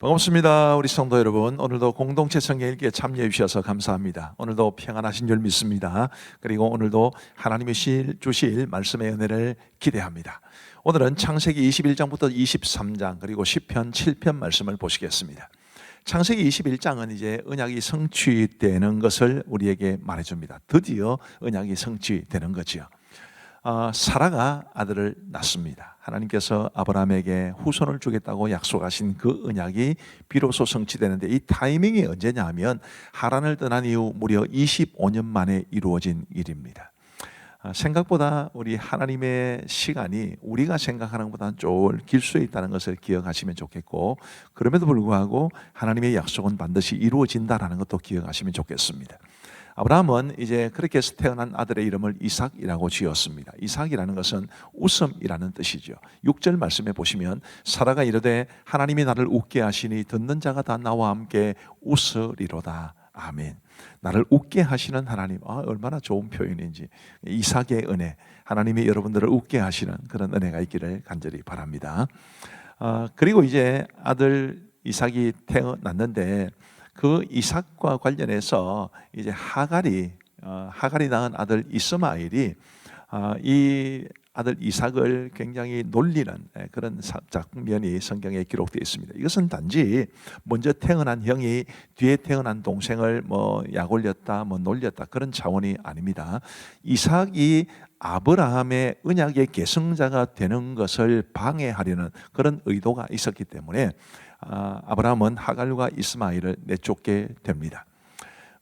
반갑습니다. 우리 성도 여러분, 오늘도 공동체 성경 읽기에 참여해 주셔서 감사합니다. 오늘도 평안하신 줄 믿습니다. 그리고 오늘도 하나님이 주실 말씀의 은혜를 기대합니다. 오늘은 창세기 21장부터 23장 그리고 시편 7편 말씀을 보시겠습니다. 창세기 21장은 이제 언약이 성취되는 것을 우리에게 말해줍니다. 드디어 언약이 성취되는 거지요. 사라가 아들을 낳습니다. 하나님께서 아브라함에게 후손을 주겠다고 약속하신 그 언약이 비로소 성취되는데, 이 타이밍이 언제냐 하면 하란을 떠난 이후 무려 25년 만에 이루어진 일입니다. 생각보다 우리 하나님의 시간이 우리가 생각하는 것보다는 좀 길 수 있다는 것을 기억하시면 좋겠고, 그럼에도 불구하고 하나님의 약속은 반드시 이루어진다는 것도 기억하시면 좋겠습니다. 아브라함은 이제 그렇게 해서 태어난 아들의 이름을 이삭이라고 지었습니다. 이삭이라는 것은 웃음이라는 뜻이죠. 6절 말씀에 보시면 사라가 이르되 하나님이 나를 웃게 하시니 듣는 자가 다 나와 함께 웃으리로다. 아멘. 나를 웃게 하시는 하나님, 얼마나 좋은 표현인지. 이삭의 은혜, 하나님이 여러분들을 웃게 하시는 그런 은혜가 있기를 간절히 바랍니다. 그리고 이제 아들 이삭이 태어났는데, 그 이삭과 관련해서 이제 하갈이 낳은 아들 이스마엘이 이 아들 이삭을 굉장히 놀리는 그런 장면이 성경에 기록되어 있습니다. 이것은 단지 먼저 태어난 형이 뒤에 태어난 동생을 약 올렸다, 놀렸다, 그런 차원이 아닙니다. 이삭이 아브라함의 언약의 계승자가 되는 것을 방해하려는 그런 의도가 있었기 때문에 아브라함은 하갈과 이스마엘을 내쫓게 됩니다.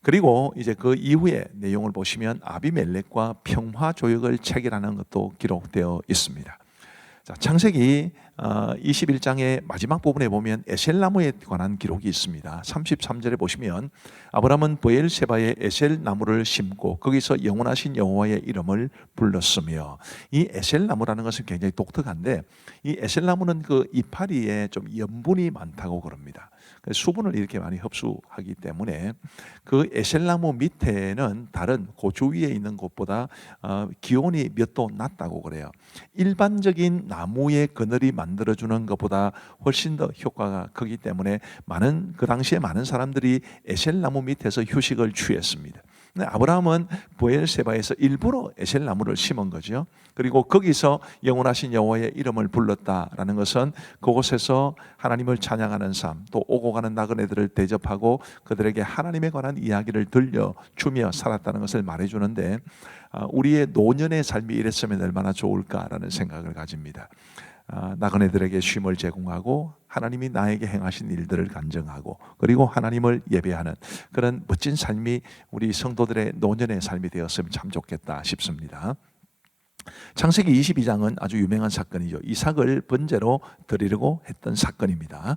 그리고 이제 그 이후의 내용을 보시면 아비멜렉과 평화 조약을 체결하는 것도 기록되어 있습니다. 자, 창세기 21장의 마지막 부분에 보면 에셀나무에 관한 기록이 있습니다. 33절에 보시면 아브라함은 브엘세바에 에셀나무를 심고 거기서 영원하신 여호와의 이름을 불렀으며, 이 에셀나무라는 것은 굉장히 독특한데, 이 에셀나무는 그 이파리에 좀 염분이 많다고 그럽니다. 수분을 이렇게 많이 흡수하기 때문에 그 에셀나무 밑에는 다른 그 주위에 있는 곳보다 기온이 몇 도 낮다고 그래요. 일반적인 나무의 그늘이 만들어주는 것보다 훨씬 더 효과가 크기 때문에 그 당시에 많은 사람들이 에셀나무 밑에서 휴식을 취했습니다. 아브라함은 브엘세바에서 일부러 에셀나무를 심은 거죠. 그리고 거기서 영원하신 여호와의 이름을 불렀다라는 것은 그곳에서 하나님을 찬양하는 삶, 또 오고 가는 나그네들을 대접하고 그들에게 하나님에 관한 이야기를 들려주며 살았다는 것을 말해주는데, 우리의 노년의 삶이 이랬으면 얼마나 좋을까라는 생각을 가집니다. 나그네들에게 쉼을 제공하고 하나님이 나에게 행하신 일들을 간증하고 그리고 하나님을 예배하는 그런 멋진 삶이 우리 성도들의 노년의 삶이 되었으면 참 좋겠다 싶습니다. 창세기 22장은 아주 유명한 사건이죠. 이삭을 번제로 드리려고 했던 사건입니다.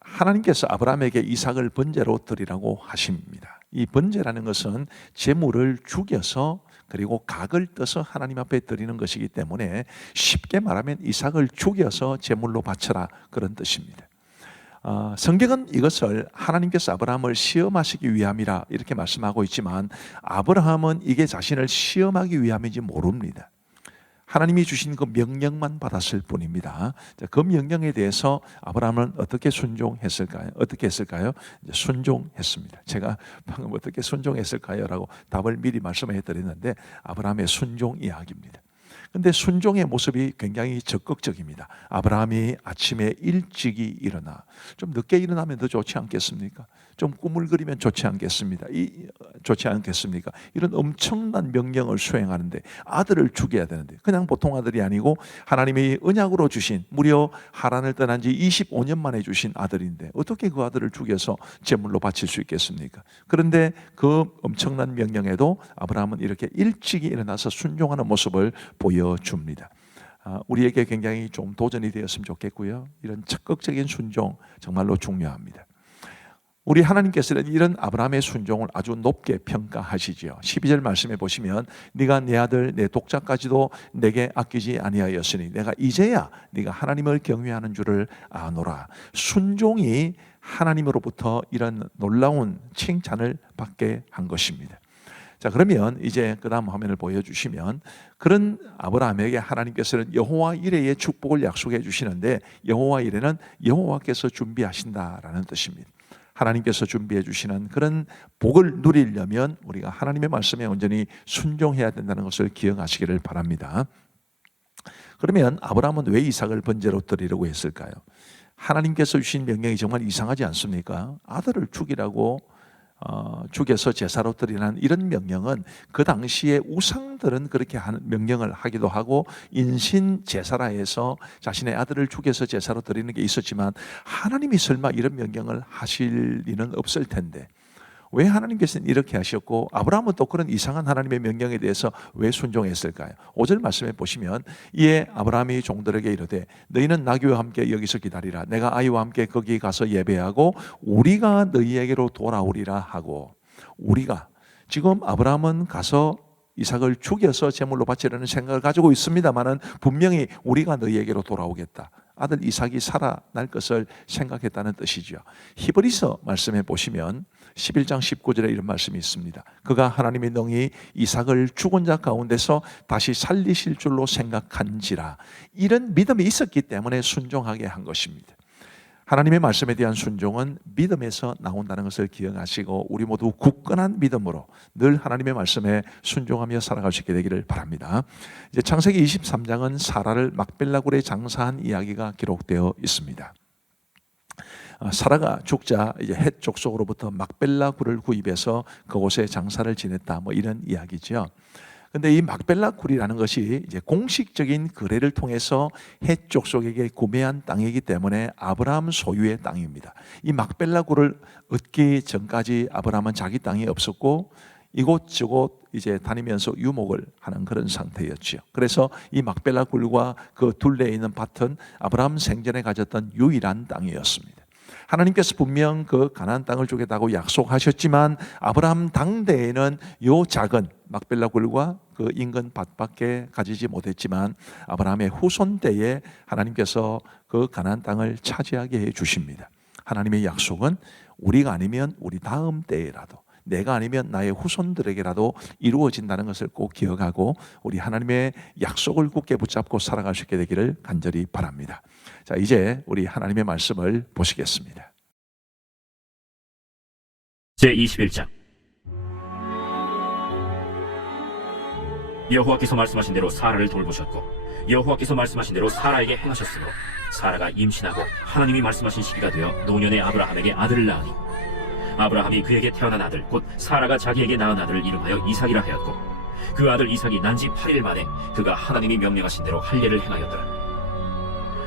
하나님께서 아브라함에게 이삭을 번제로 드리라고 하십니다. 이 번제라는 것은 제물을 죽여서 그리고 각을 떠서 하나님 앞에 드리는 것이기 때문에 쉽게 말하면 이삭을 죽여서 제물로 바쳐라, 그런 뜻입니다. 성경은 이것을 하나님께서 아브라함을 시험하시기 위함이라 이렇게 말씀하고 있지만, 아브라함은 이게 자신을 시험하기 위함인지 모릅니다. 하나님이 주신 그 명령만 받았을 뿐입니다. 그 명령에 대해서 아브라함은 어떻게 순종했을까요? 어떻게 했을까요? 순종했습니다. 제가 방금 어떻게 순종했을까요? 라고 답을 미리 말씀해 드렸는데, 아브라함의 순종 이야기입니다. 근데 순종의 모습이 굉장히 적극적입니다. 아브라함이 아침에 일찍이 일어나, 좀 늦게 일어나면 더 좋지 않겠습니까? 좀 꿈을 그리면 좋지 않겠습니까? 이런 엄청난 명령을 수행하는데, 아들을 죽여야 되는데, 그냥 보통 아들이 아니고 하나님이 언약으로 주신, 무려 하란을 떠난 지 25년 만에 주신 아들인데 어떻게 그 아들을 죽여서 제물로 바칠 수 있겠습니까? 그런데 그 엄청난 명령에도 아브라함은 이렇게 일찍이 일어나서 순종하는 모습을 보여줍니다. 우리에게 굉장히 좀 도전이 되었으면 좋겠고요. 이런 적극적인 순종 정말로 중요합니다. 우리 하나님께서는 이런 아브라함의 순종을 아주 높게 평가하시지요. 12절 말씀에 보시면 네가 내 아들 내 독자까지도 내게 아끼지 아니하였으니 내가 이제야 네가 하나님을 경외하는 줄을 아노라. 순종이 하나님으로부터 이런 놀라운 칭찬을 받게 한 것입니다. 자, 그러면 이제 그 다음 화면을 보여주시면 그런 아브라함에게 하나님께서는 여호와 이레의 축복을 약속해 주시는데 여호와 이레는 여호와께서 준비하신다라는 뜻입니다. 하나님께서 준비해 주시는 그런 복을 누리려면 우리가 하나님의 말씀에 온전히 순종해야 된다는 것을 기억하시기를 바랍니다. 그러면 아브라함은 왜 이삭을 번제로 드리려고 했을까요? 하나님께서 주신 명령이 정말 이상하지 않습니까? 아들을 죽이라고 죽여서 제사로 드리라는 이런 명령은 그 당시에 우상들은 그렇게 하는 명령을 하기도 하고 인신 제사라 해서 자신의 아들을 죽여서 제사로 드리는 게 있었지만 하나님이 설마 이런 명령을 하실 리는 없을 텐데 왜 하나님께서는 이렇게 하셨고 아브라함은 또 그런 이상한 하나님의 명령에 대해서 왜 순종했을까요? 5절 말씀에 보시면 이에 아브라함이 종들에게 이르되 너희는 나귀와 함께 여기서 기다리라 내가 아이와 함께 거기 가서 예배하고 우리가 너희에게로 돌아오리라 하고 우리가 지금 아브라함은 가서 이삭을 죽여서 제물로 바치려는 생각을 가지고 있습니다만은 분명히 우리가 너희에게로 돌아오겠다. 아들 이삭이 살아날 것을 생각했다는 뜻이죠. 히브리서 말씀해 보시면 11장 19절에 이런 말씀이 있습니다. 그가 하나님의 능히 이삭을 죽은 자 가운데서 다시 살리실 줄로 생각한지라. 이런 믿음이 있었기 때문에 순종하게 한 것입니다. 하나님의 말씀에 대한 순종은 믿음에서 나온다는 것을 기억하시고 우리 모두 굳건한 믿음으로 늘 하나님의 말씀에 순종하며 살아갈 수 있게 되기를 바랍니다. 이제 창세기 23장은 사라를 막벨라 굴에 장사한 이야기가 기록되어 있습니다. 사라가 죽자 이제 헷 족속으로부터 막벨라 굴을 구입해서 그곳에 장사를 지냈다 뭐 이런 이야기죠. 근데 이 막벨라 굴이라는 것이 이제 공식적인 거래를 통해서 헷 족속에게 구매한 땅이기 때문에 아브라함 소유의 땅입니다. 이 막벨라 굴을 얻기 전까지 아브라함은 자기 땅이 없었고 이곳저곳 이제 다니면서 유목을 하는 그런 상태였죠. 그래서 이 막벨라 굴과 그 둘레에 있는 밭은 아브라함 생전에 가졌던 유일한 땅이었습니다. 하나님께서 분명 그 가나안 땅을 주겠다고 약속하셨지만 아브라함 당대에는 요 작은 막벨라 굴과 그 인근 밭밖에 가지지 못했지만 아브라함의 후손 때에 하나님께서 그 가나안 땅을 차지하게 해 주십니다. 하나님의 약속은 우리가 아니면 우리 다음 때에라도 내가 아니면 나의 후손들에게라도 이루어진다는 것을 꼭 기억하고 우리 하나님의 약속을 굳게 붙잡고 살아갈 수 있게 되기를 간절히 바랍니다. 자, 이제 우리 하나님의 말씀을 보시겠습니다. 제21장 여호와께서 말씀하신 대로 사라를 돌보셨고 여호와께서 말씀하신 대로 사라에게 행하셨으므로 사라가 임신하고 하나님이 말씀하신 시기가 되어 노년의 아브라함에게 아들을 낳으니 아브라함이 그에게 태어난 아들 곧 사라가 자기에게 낳은 아들을 이름하여 이삭이라 하였고 그 아들 이삭이 난 지 8일 만에 그가 하나님이 명령하신 대로 할례를 행하였더라.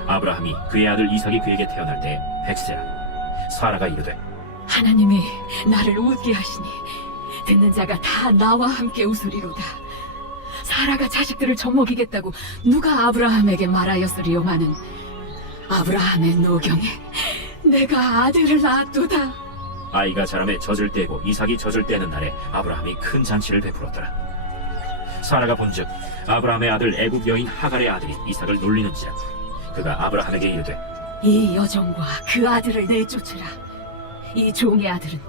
아브라함이 그의 아들 이삭이 그에게 태어날 때 100세라. 사라가 이르되 하나님이 나를 웃게 하시니 듣는 자가 다 나와 함께 웃으리로다. 사라가 자식들을 젖먹이겠다고 누가 아브라함에게 말하였으리요마는 아브라함의 노경에 내가 아들을 낳았도다. 아이가 자라매 젖을 떼고 이삭이 젖을 떼는 날에 아브라함이 큰 잔치를 베풀었더라. 사라가 본즉 아브라함의 아들 애굽 여인 하갈의 아들이 이삭을 놀리는지라. 그가 아브라함에게 이르되 이 여종과 그 아들을 내쫓으라. 이 종의 아들은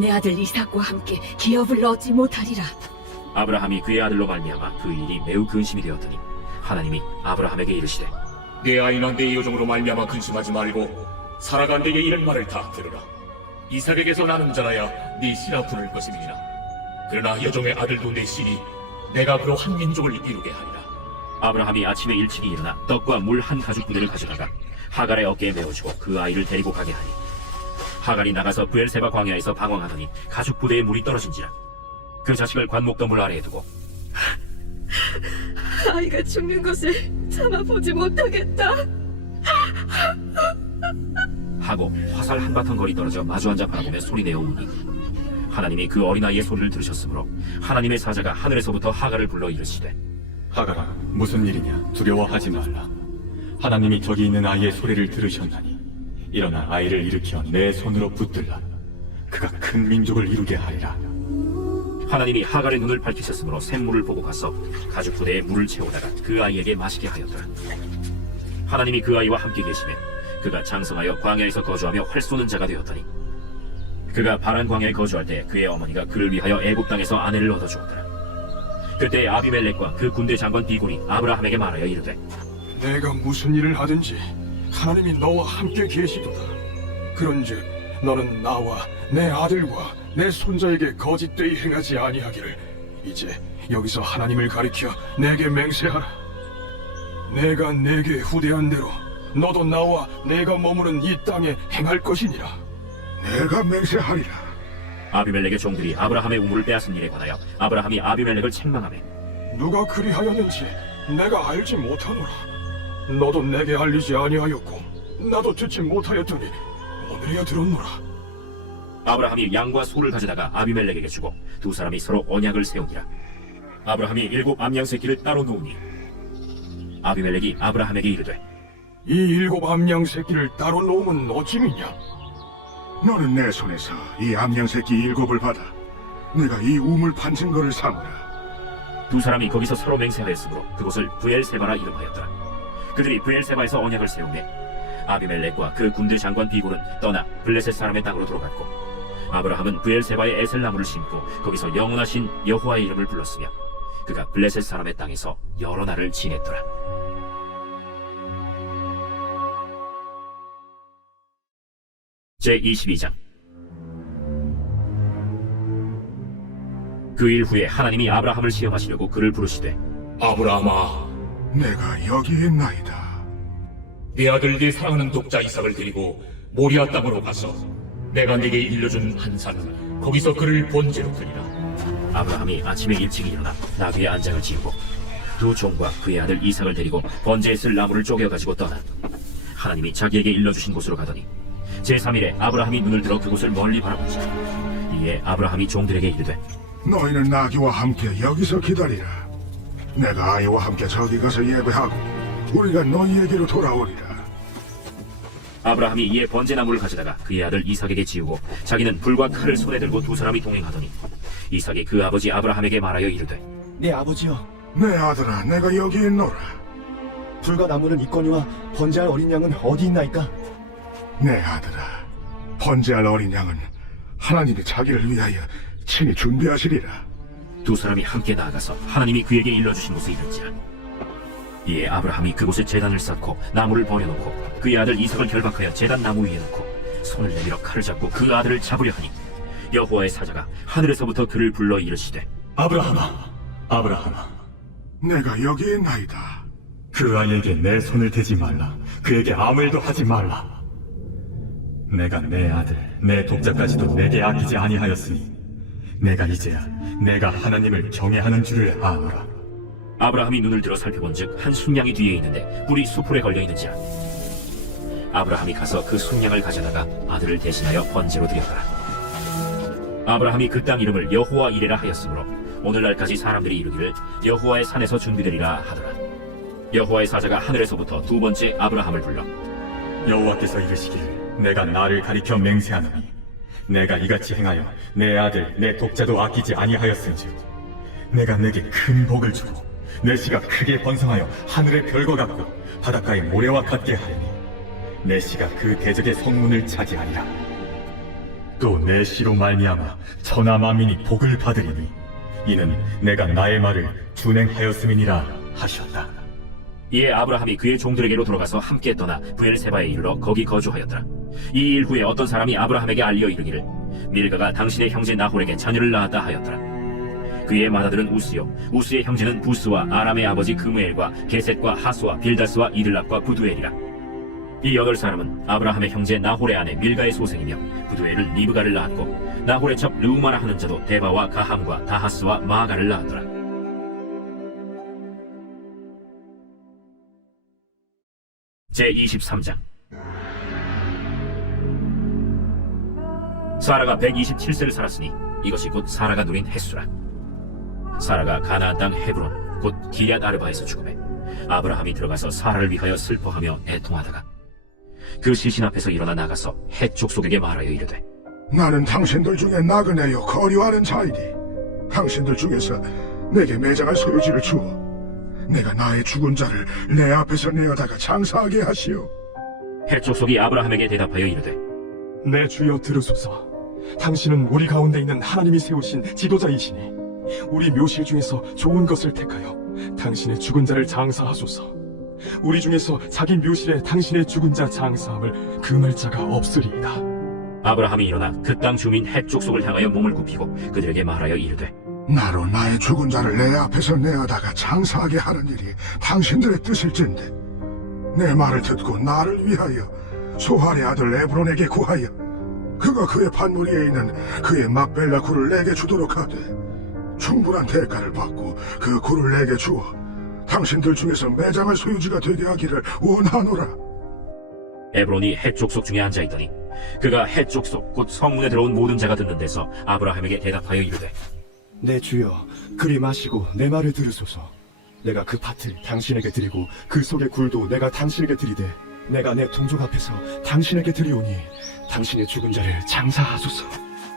내 아들 이삭과 함께 기업을 얻지 못하리라. 아브라함이 그의 아들로 말미암아 그 일이 매우 근심이 되었더니 하나님이 아브라함에게 이르시되 내 아이나 내 여종으로 말미암아 근심하지 말고 사라가 내게 이런 말을 다 들으라. 이삭에게서 나는 자라야 네 씨라 부를 것임이니라. 그러나 여종의 아들도 내 씨니 내가 그로 한 민족을 이루게 하리라. 아브라함이 아침에 일찍이 일어나 떡과 물 한 가죽 부대를 가져다가 하갈의 어깨에 메어주고 그 아이를 데리고 가게 하니 하갈이 나가서 브엘세바 광야에서 방황하더니 가죽 부대에 물이 떨어진지라. 그 자식을 관목더물 아래에 두고 아이가 죽는 것을 참아보지 못하겠다 하고 화살 한바탕 거리 떨어져 마주 앉아 바라보며 소리내어 우니 하나님이 그 어린아이의 소리를 들으셨으므로 하나님의 사자가 하늘에서부터 하갈을 불러 이르시되 하갈아, 무슨 일이냐? 두려워하지 말라. 하나님이 저기 있는 아이의 소리를 들으셨나니 일어나 아이를 일으켜 내 손으로 붙들라. 그가 큰 민족을 이루게 하리라. 하나님이 하갈의 눈을 밝히셨으므로 샘물을 보고 가서 가죽 부대에 물을 채우다가 그 아이에게 마시게 하였더라. 하나님이 그 아이와 함께 계시매 그가 장성하여 광야에서 거주하며 활 쏘는 자가 되었더니 그가 바란 광야에 거주할 때 그의 어머니가 그를 위하여 애굽 땅에서 아내를 얻어 주었더라. 그때 아비멜렉과 그 군대 장관 비골이 아브라함에게 말하여 이르되 내가 무슨 일을 하든지 하나님이 너와 함께 계시도다. 그런즉 너는 나와 내 아들과 내 손자에게 거짓되이 행하지 아니하기를 이제 여기서 하나님을 가리켜 내게 맹세하라. 내가 내게 후대한 대로 너도 나와 내가 머무는 이 땅에 행할 것이니라. 내가 맹세하리라. 아비멜렉의 종들이 아브라함의 우물을 빼앗은 일에 관하여 아브라함이 아비멜렉을 책망하매 누가 그리하였는지 내가 알지 못하노라. 너도 내게 알리지 아니하였고 나도 듣지 못하였더니 오늘이야 들었노라. 아브라함이 양과 소를 가져다가 아비멜렉에게 주고 두 사람이 서로 언약을 세우니라. 아브라함이 7 암양 새끼를 따로 놓으니 아비멜렉이 아브라함에게 이르되 이 7 암양 새끼를 따로 놓으면 어찌미냐? 너는 내 손에서 이 암양 새끼 7을 받아 내가 이 우물 판 증거를 삼으라. 두 사람이 거기서 서로 맹세하였으므로 그곳을 브엘세바라 이름하였더라. 그들이 브엘세바에서 언약을 세우매 아비멜렉과 그 군대 장관 비골은 떠나 블레셋 사람의 땅으로 들어갔고 아브라함은 브엘세바에 에셀나무를 심고 거기서 영원하신 여호와의 이름을 불렀으며 그가 블레셋 사람의 땅에서 여러 날을 지냈더라. 제22장. 그 일 후에 하나님이 아브라함을 시험하시려고 그를 부르시되 아브라함아, 내가 여기에 있나이다. 네 아들 네 사랑하는 독자 이삭을 데리고 모리아 땅으로 가서 내가 네게 일러준 한 산 거기서 그를 번제로 드리라. 아브라함이 아침에 일찍 일어나 나귀의 안장을 지우고 두 종과 그의 아들 이삭을 데리고 번제에 쓸 나무를 쪼개어가지고 떠나 하나님이 자기에게 일러주신 곳으로 가더니 제3일에 아브라함이 눈을 들어 그곳을 멀리 바라보자. 이에 아브라함이 종들에게 이르되 너희는 나귀와 함께 여기서 기다리라. 내가 아이와 함께 저기 가서 예배하고 우리가 너희에게로 돌아오리라. 아브라함이 이에 번제나무를 가져다가 그의 아들 이삭에게 지우고 자기는 불과 칼을 손에 들고 두 사람이 동행하더니 이삭이 그 아버지 아브라함에게 말하여 이르되 내 아버지여, 내 아들아, 내가 여기에 있노라. 불과 나무는 있거니와 번제할 어린 양은 어디 있나이까? 내 아들아, 번제할 어린 양은 하나님이 자기를 위하여 친히 준비하시리라. 두 사람이 함께 나아가서 하나님이 그에게 일러주신 곳에 이른지라. 이에 아브라함이 그곳에 제단을 쌓고 나무를 버려놓고 그의 아들 이삭을 결박하여 제단 나무 위에 놓고 손을 내밀어 칼을 잡고 그 아들을 잡으려 하니 여호와의 사자가 하늘에서부터 그를 불러 이르시되 아브라함아, 아브라함아, 내가 여기에 있나이다. 그 아이에게 내 손을 대지 말라. 그에게 아무 일도 하지 말라. 내가 내 아들, 내 독자까지도 내게 아끼지 아니하였으니 내가 이제야 내가 하나님을 경외하는 줄을 아노라. 아브라함이 눈을 들어 살펴본즉 한 순양이 뒤에 있는데 뿔이 수풀에 걸려 있는지라. 아브라함이 가서 그 순양을 가져다가 아들을 대신하여 번제로 드렸더라. 아브라함이 그 땅 이름을 여호와 이레라 하였으므로 오늘날까지 사람들이 이르기를 여호와의 산에서 준비되리라 하더라. 여호와의 사자가 하늘에서부터 두 번째 아브라함을 불러 여호와께서 이르시기를 내가 나를 가리켜 맹세하노니 내가 이같이 행하여 내 아들, 내 독자도 아끼지 아니하였은즉 내가 내게 큰 복을 주고 내 씨가 크게 번성하여 하늘의 별과 같고 바닷가의 모래와 같게 하리니 내 씨가 그 대적의 성문을 차지하리라. 또 내 씨로 말미암아 천하 만민이 복을 받으리니 이는 내가 나의 말을 준행하였음이니라 하셨다. 이에 아브라함이 그의 종들에게로 돌아가서 함께 떠나 브엘세바에 이르러 거기 거주하였더라. 이 일 후에 어떤 사람이 아브라함에게 알려 이르기를 밀가가 당신의 형제 나홀에게 자녀를 낳았다 하였더라. 그의 맏아들은 우스요, 우스의 형제는 부스와 아람의 아버지 그무엘과 게셋과 하수와 빌다스와 이들랍과 부두엘이라. 이 8사람은 아브라함의 형제 나홀의 아내 밀가의 소생이며 부두엘은 리브가를 낳았고 나홀의 첩 르우마라 하는 자도 데바와 가함과 다하스와 마아가를 낳았더라. 제23장. 사라가 127세를 살았으니 이것이 곧 사라가 누린 햇수라. 사라가 가나안 땅 헤브론 곧 기럇 아르바에서 죽음에 아브라함이 들어가서 사라를 위하여 슬퍼하며 애통하다가 그 시신 앞에서 일어나 나가서 헷 족속에게 말하여 이르되 나는 당신들 중에 나그네요 거류하는 자이니 당신들 중에서 내게 매장할 소유지를 주어 내가 나의 죽은 자를 내 앞에서 내어다가 장사하게 하시오. 헷 족속이 아브라함에게 대답하여 이르되 내 주여 들으소서. 당신은 우리 가운데 있는 하나님이 세우신 지도자이시니 우리 묘실 중에서 좋은 것을 택하여 당신의 죽은 자를 장사하소서. 우리 중에서 자기 묘실에 당신의 죽은 자 장사함을 금할 자가 없으리이다. 아브라함이 일어나 그 땅 주민 헷 족속을 향하여 몸을 굽히고 그들에게 말하여 이르되 나로 나의 죽은 자를 내 앞에서 내어다가 장사하게 하는 일이 당신들의 뜻일진데 내 말을 듣고 나를 위하여 소할의 아들 에브론에게 구하여 그가 그의 판무리에 있는 그의 막벨라 굴을 내게 주도록 하되 충분한 대가를 받고 그 굴을 내게 주어 당신들 중에서 매장할 소유지가 되게 하기를 원하노라. 에브론이 헷 족속 중에 앉아있더니 그가 헷 족속 곧 성문에 들어온 모든 자가 듣는 데서 아브라함에게 대답하여 이르되 내 주여, 그리 마시고 내 말을 들으소서. 내가 그 밭을 당신에게 드리고 그 속의 굴도 내가 당신에게 드리되 내가 내 동족 앞에서 당신에게 드리오니 당신의 죽은 자를 장사하소서.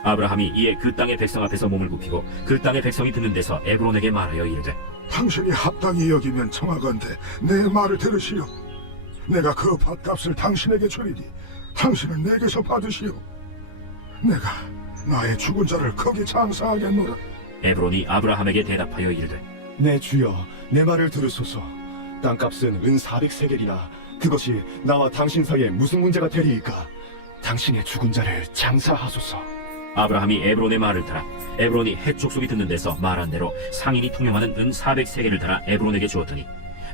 아브라함이 이에 그 땅의 백성 앞에서 몸을 굽히고 그 땅의 백성이 듣는 데서 에브론에게 말하여 이르되 당신이 합당히 여기면 청하건대 내 말을 들으시오. 내가 그 밭값을 당신에게 주리니 당신은 내게서 받으시오. 내가 나의 죽은 자를 거기 장사하겠노라. 에브론이 아브라함에게 대답하여 이르되 내 주여, 내 말을 들으소서. 땅값은 은 400세겔이나 그것이 나와 당신 사이에 무슨 문제가 되리이까? 당신의 죽은 자를 장사하소서. 아브라함이 에브론의 말을 따라 에브론이 헷 족속이 듣는 데서 말한 대로 상인이 통용하는 은 400세겔을 따라 에브론에게 주었더니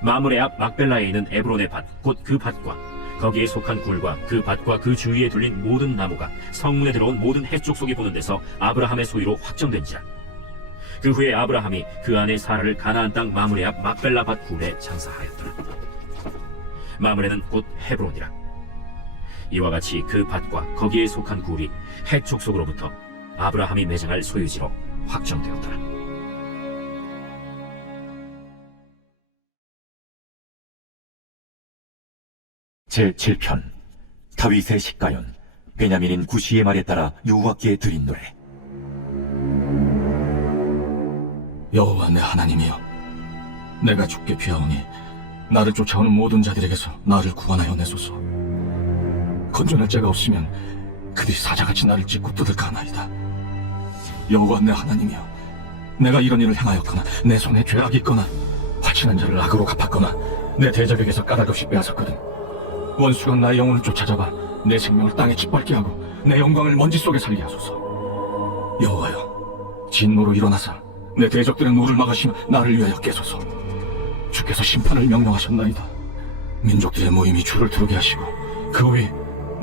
마므레 앞 막벨라에 있는 에브론의 밭 곧 그 밭과 거기에 속한 굴과 그 밭과 그 주위에 둘린 모든 나무가 성문에 들어온 모든 헷 족속이 보는 데서 아브라함의 소유로 확정된지라. 그 후에 아브라함이 그 아내 사라를 가나안 땅 마므레 앞 막벨라 밭 굴에 장사하였더라. 마므레는 곧 헤브론이라. 이와 같이 그 밭과 거기에 속한 굴이 헷 족속으로부터 아브라함이 매장할 소유지로 확정되었더라. 제7편 다윗의 식가연 베냐민인 구시의 말에 따라 여호와께 드린 노래. 여호와 내 하나님이여, 내가 죽게 피하오니 나를 쫓아오는 모든 자들에게서 나를 구원하여 내소서. 건져낼 자가 없으면 그들이 사자같이 나를 찢고 뜯을까나이다. 여호와 내 하나님이여, 내가 이런 일을 행하였거나 내 손에 죄악이 있거나 화친한 자를 악으로 갚았거나 내 대적에게서 까닭없이 빼앗았거든 원수가 나의 영혼을 쫓아잡아 내 생명을 땅에 짓밟게 하고 내 영광을 먼지 속에 살게 하소서. 여호와여, 진노로 일어나사 내 대적들의 노를 막으시며 나를 위하여 깨소서. 주께서 심판을 명령하셨나이다. 민족들의 모임이 주를 두르게 하시고 그 위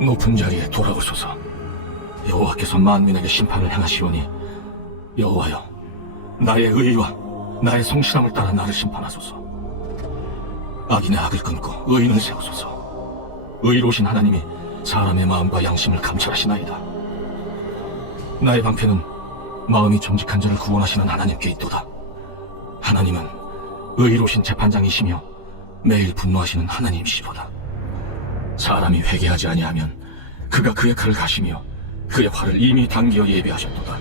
높은 자리에 돌아오소서. 여호와께서 만민에게 심판을 행하시오니 여호와여, 나의 의와 나의 성실함을 따라 나를 심판하소서. 악인의 악을 끊고 의인을 세우소서. 의로우신 하나님이 사람의 마음과 양심을 감찰하시나이다. 나의 방패는 마음이 정직한 자를 구원하시는 하나님께 있도다. 하나님은 의로우신 재판장이시며 매일 분노하시는 하나님이시로다. 사람이 회개하지 아니하면 그가 그의 칼을 가시며 그의 활을 이미 당기어 예비하셨도다.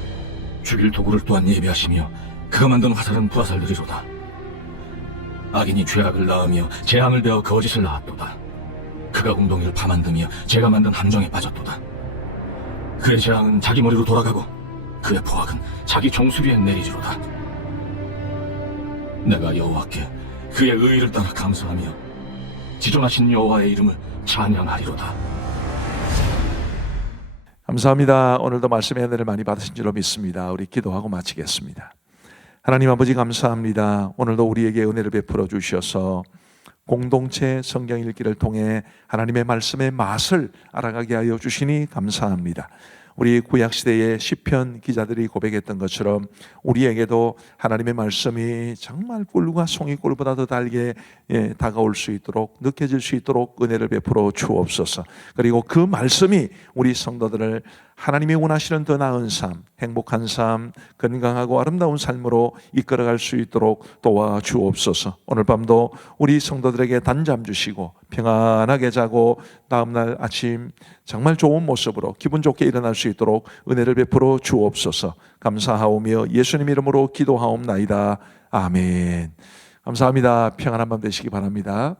죽일 도구를 또한 예비하시며 그가 만든 화살은 불화살들이로다. 악인이 죄악을 낳으며 재앙을 베어 거짓을 낳았도다. 그가 웅덩이를 파만드며 제가 만든 함정에 빠졌도다. 그의 재앙은 자기 머리로 돌아가고 그의 포악은 자기 종수리에 내리리로다. 내가 여호와께 그의 의의를 따라 감사하며 지존하신 여호와의 이름을 찬양하리로다. 감사합니다. 오늘도 말씀의 은혜를 많이 받으신 줄로 믿습니다. 우리 기도하고 마치겠습니다. 하나님 아버지 감사합니다. 오늘도 우리에게 은혜를 베풀어 주셔서 공동체 성경 읽기를 통해 하나님의 말씀의 맛을 알아가게 하여 주시니 감사합니다. 우리 구약시대의 시편 기자들이 고백했던 것처럼 우리에게도 하나님의 말씀이 정말 꿀과 송이꿀보다 더 달게 다가올 수 있도록 느껴질 수 있도록 은혜를 베풀어 주옵소서. 그리고 그 말씀이 우리 성도들을 하나님이 원하시는 더 나은 삶, 행복한 삶, 건강하고 아름다운 삶으로 이끌어갈 수 있도록 도와주옵소서. 오늘 밤도 우리 성도들에게 단잠 주시고 평안하게 자고 다음날 아침 정말 좋은 모습으로 기분 좋게 일어날 수 있도록 은혜를 베풀어 주옵소서. 감사하오며 예수님 이름으로 기도하옵나이다. 아멘. 감사합니다. 평안한 밤 되시기 바랍니다.